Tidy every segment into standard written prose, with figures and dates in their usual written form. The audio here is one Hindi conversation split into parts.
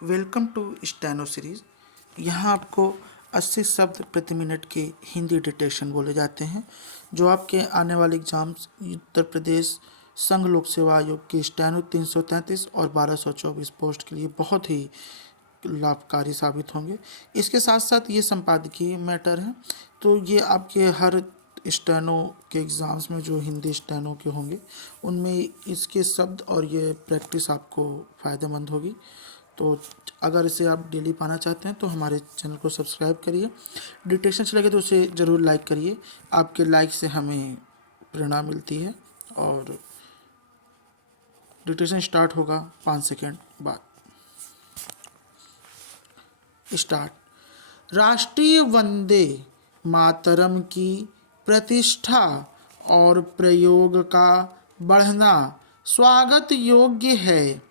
Welcome to steno series. यहाँ आपको 80 शब्द प्रति मिनट के हिंदी डिटेक्शन बोले जाते हैं, जो आपके आने वाले एग्जाम्स उत्तर प्रदेश संघ लोक सेवा आयोग की स्टेनो 333 और 1224 पोस्ट के लिए बहुत ही लाभकारी साबित होंगे। इसके साथ साथ ये संपादकीय मैटर है, तो ये आपके हर स्टेनो के एग्ज़ाम्स में जो हिंदी स्टेनो के होंगे उनमें इसके शब्द और ये प्रैक्टिस आपको फ़ायदेमंद होगी। तो अगर इसे आप डेली पाना चाहते हैं तो हमारे चैनल को सब्सक्राइब करिए। डिटेक्शन अच्छा लगे तो उसे ज़रूर लाइक करिए, आपके लाइक से हमें प्रेरणा मिलती है। और डिटेक्शन स्टार्ट होगा 5 सेकेंड बाद। स्टार्ट। राष्ट्रीय वंदे मातरम की प्रतिष्ठा और प्रयोग का बढ़ना स्वागत योग्य है।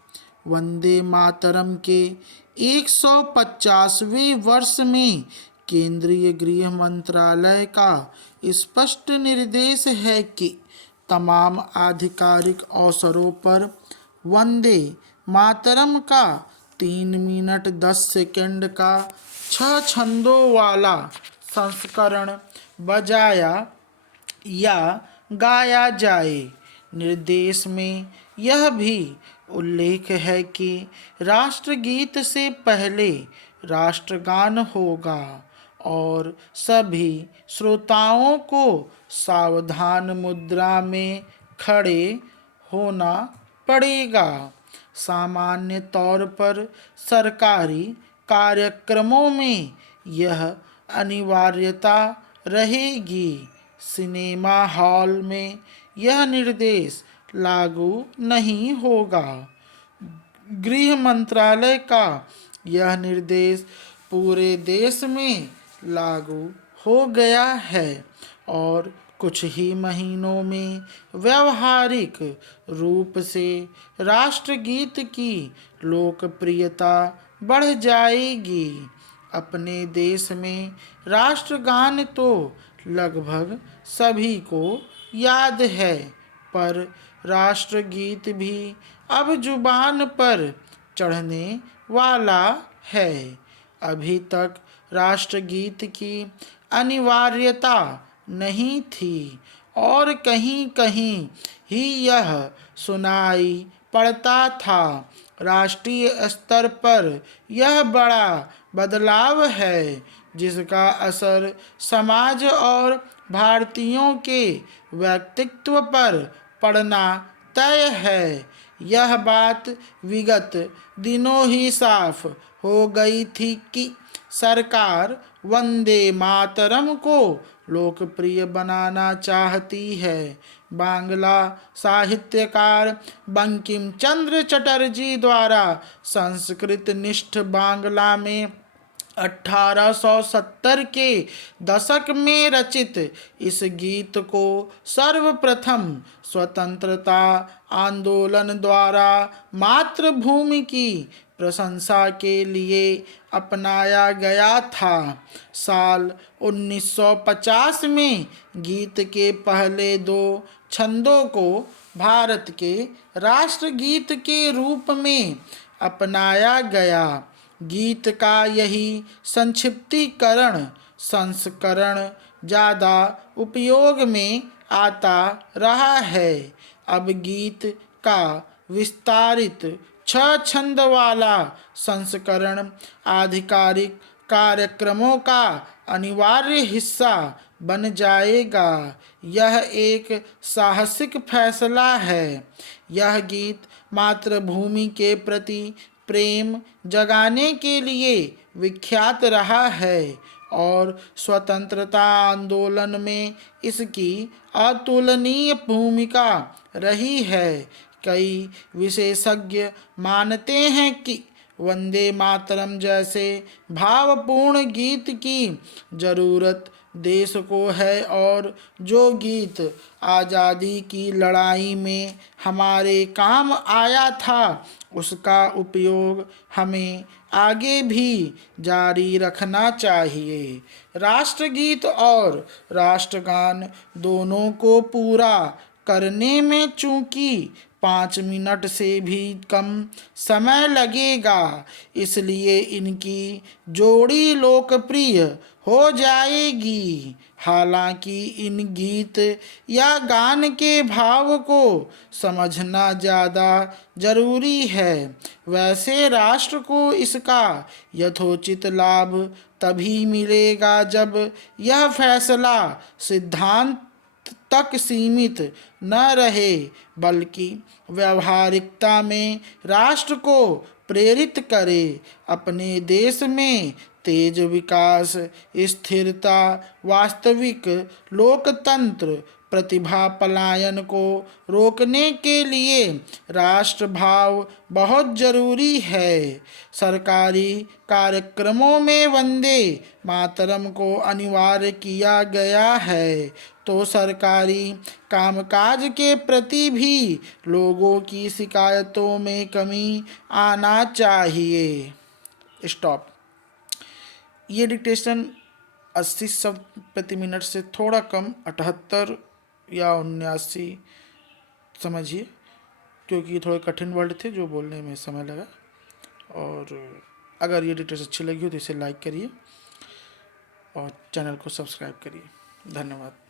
वंदे मातरम के 150वें वर्ष में केंद्रीय गृह मंत्रालय का स्पष्ट निर्देश है कि तमाम आधिकारिक अवसरों पर वंदे मातरम का 3 मिनट 10 सेकंड का 6 छंदों वाला संस्करण बजाया या गाया जाए। निर्देश में यह भी उल्लेख है कि राष्ट्रगीत से पहले राष्ट्रगान होगा और सभी श्रोताओं को सावधान मुद्रा में खड़े होना पड़ेगा। सामान्य तौर पर सरकारी कार्यक्रमों में यह अनिवार्यता रहेगी। सिनेमा हॉल में यह निर्देश लागू नहीं होगा। गृह मंत्रालय का यह निर्देश पूरे देश में लागू हो गया है और कुछ ही महीनों में व्यावहारिक रूप से राष्ट्रगीत की लोकप्रियता बढ़ जाएगी। अपने देश में राष्ट्रगान तो लगभग सभी को याद है, पर राष्ट्रगीत भी अब जुबान पर चढ़ने वाला है। अभी तक राष्ट्रगीत की अनिवार्यता नहीं थी और कहीं कहीं ही यह सुनाई पड़ता था। राष्ट्रीय स्तर पर यह बड़ा बदलाव है जिसका असर समाज और भारतीयों के व्यक्तित्व पर पड़ना तय है। यह बात विगत दिनों ही साफ हो गई थी कि सरकार वंदे मातरम को लोकप्रिय बनाना चाहती है। बांग्ला साहित्यकार बंकिम चंद्र चटर्जी द्वारा संस्कृत निष्ठ बांग्ला में 1870 के दशक में रचित इस गीत को सर्वप्रथम स्वतंत्रता आंदोलन द्वारा मातृभूमि की प्रशंसा के लिए अपनाया गया था। साल 1950 में गीत के पहले 2 छंदों को भारत के राष्ट्रगीत के रूप में अपनाया गया। गीत का यही संक्षिप्तीकरण संस्करण ज़्यादा उपयोग में आता रहा है। अब गीत का विस्तारित 6 छंद वाला संस्करण आधिकारिक कार्यक्रमों का अनिवार्य हिस्सा बन जाएगा। यह एक साहसिक फैसला है। यह गीत मातृभूमि के प्रति प्रेम जगाने के लिए विख्यात रहा है और स्वतंत्रता आंदोलन में इसकी अतुलनीय भूमिका रही है। कई विशेषज्ञ मानते हैं कि वंदे मातरम जैसे भावपूर्ण गीत की जरूरत देश को है और जो गीत आज़ादी की लड़ाई में हमारे काम आया था उसका उपयोग हमें आगे भी जारी रखना चाहिए। राष्ट्रगीत और राष्ट्रगान दोनों को पूरा करने में चूंकि 5 मिनट से भी कम समय लगेगा, इसलिए इनकी जोड़ी लोकप्रिय हो जाएगी। हालांकि इन गीत या गान के भाव को समझना ज़्यादा जरूरी है। वैसे राष्ट्र को इसका यथोचित लाभ तभी मिलेगा जब यह फैसला सिद्धांत तक सीमित न रहे, बल्कि व्यावहारिकता में राष्ट्र को प्रेरित करे। अपने देश में तेज विकास, स्थिरता, वास्तविक लोकतंत्र, प्रतिभा पलायन को रोकने के लिए राष्ट्रभाव बहुत जरूरी है। सरकारी कार्यक्रमों में वंदे मातरम को अनिवार्य किया गया है, तो सरकारी कामकाज के प्रति भी लोगों की शिकायतों में कमी आना चाहिए। स्टॉप। ये डिक्टेशन 80 शब्द प्रति मिनट से थोड़ा कम, 78 या 79 समझिए, क्योंकि ये थोड़े कठिन वर्ड थे जो बोलने में समय लगा। और अगर ये डिटेल्स अच्छी लगी हो तो इसे लाइक करिए और चैनल को सब्सक्राइब करिए। धन्यवाद।